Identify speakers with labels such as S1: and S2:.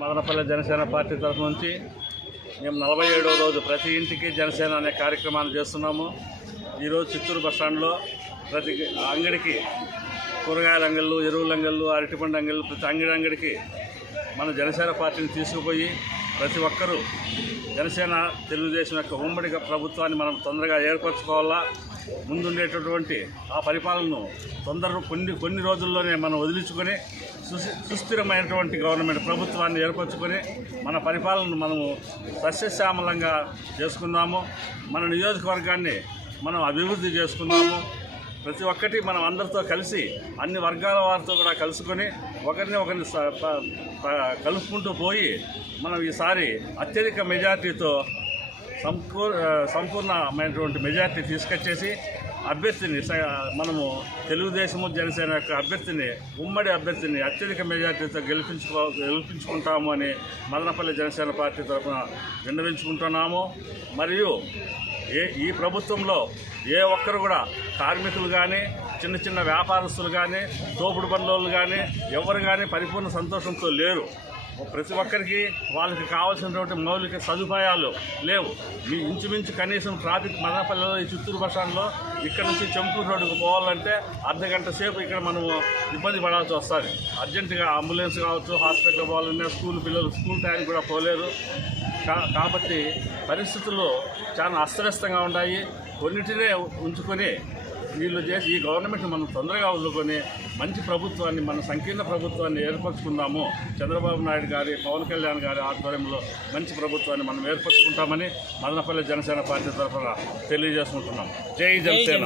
S1: Madanapalle Janasena party తరఫు నుంచి మేము నలభై ఏడవ రోజు ప్రతి ఇంటికి జనసేన అనే కార్యక్రమాన్ని చేస్తున్నాము. ఈరోజు చిత్తూరు బస్ స్టాండ్లో ప్రతి అంగడికి కూరగాయల అంగళ్ళు ఎరువుల అంగళ్ళు అరటిపండు అంగళ్ళు ప్రతి అంగడి అంగడికి మన జనసేన పార్టీని తీసుకుపోయి ప్రతి ఒక్కరూ జనసేన తెలుగుదేశం యొక్క ఉమ్మడి ప్రభుత్వాన్ని మనం తొందరగా ఏర్పరచుకోవాలా? ముందుండేటటువంటి ఆ పరిపాలనను తొందరగా కొన్ని కొన్ని రోజుల్లోనే మనం వదిలించుకొని సుస్థిరమైనటువంటి గవర్నమెంట్ ప్రభుత్వాన్ని ఏర్పరచుకొని మన పరిపాలనను మనము సస్యశ్యామలంగా చేసుకుందాము. మన నియోజకవర్గాన్ని మనం అభివృద్ధి చేసుకుందాము. ప్రతి ఒక్కటి మనం అందరితో కలిసి అన్ని వర్గాల వారితో కూడా కలుసుకొని ఒకరిని ఒకరిని స- ప- కలుపుకుంటూ పోయి మనం ఈసారి అత్యధిక మెజార్టీతో సంపూర్ సంపూర్ణమైనటువంటి మెజార్టీ తీసుకొచ్చేసి అభ్యర్థిని మనము తెలుగుదేశము జనసేన యొక్క అభ్యర్థిని ఉమ్మడి అభ్యర్థిని అత్యధిక మెజార్టీతో గెలిపించుకో గెలిపించుకుంటాము అని మదనపల్లి జనసేన పార్టీ తరఫున విన్నవించుకుంటున్నాము. మరియు ఏ ఈ ప్రభుత్వంలో ఏ ఒక్కరు కూడా కార్మికులు కానీ చిన్న చిన్న వ్యాపారస్తులు కానీ తోపుడు బండ్లోళ్ళు కానీ ఎవరు కానీ పరిపూర్ణ సంతోషంతో లేరు. ప్రతి ఒక్కరికి వాళ్ళకి కావాల్సినటువంటి మౌలిక సదుపాయాలు లేవు. మీ ఇంచుమించు కనీసం ట్రాఫిక్ మదనపల్లిలో ఈ చిత్తూరు బస్టాండ్లో ఇక్కడ నుంచి చెంపూరు రోడ్డుకు పోవాలంటే అర్ధ గంట సేపు ఇక్కడ మనము ఇబ్బంది పడాల్సి వస్తుంది. అర్జెంటుగా అంబులెన్స్ కావచ్చు హాస్పిటల్ పోవాలన్నా స్కూల్ పిల్లలు స్కూల్ టైం కూడా పోలేరు. కా కాబట్టి పరిస్థితులు చాలా అస్తవ్యస్తంగా ఉన్నాయి కొన్నిటినే ఉంచుకొని వీళ్ళు చేసి ఈ గవర్నమెంట్ మనం తొందరగా వదులుకొని మంచి ప్రభుత్వాన్ని మన సంకీర్ణ ప్రభుత్వాన్ని ఏర్పరచుకుందాము. చంద్రబాబు నాయుడు గారి పవన్ కళ్యాణ్ గారి ఆధ్వర్యంలో మంచి ప్రభుత్వాన్ని మనం ఏర్పరచుకుంటామని మదనపల్లి జనసేన పార్టీ తరఫున తెలియజేసుకుంటున్నాం. జై జనసేన!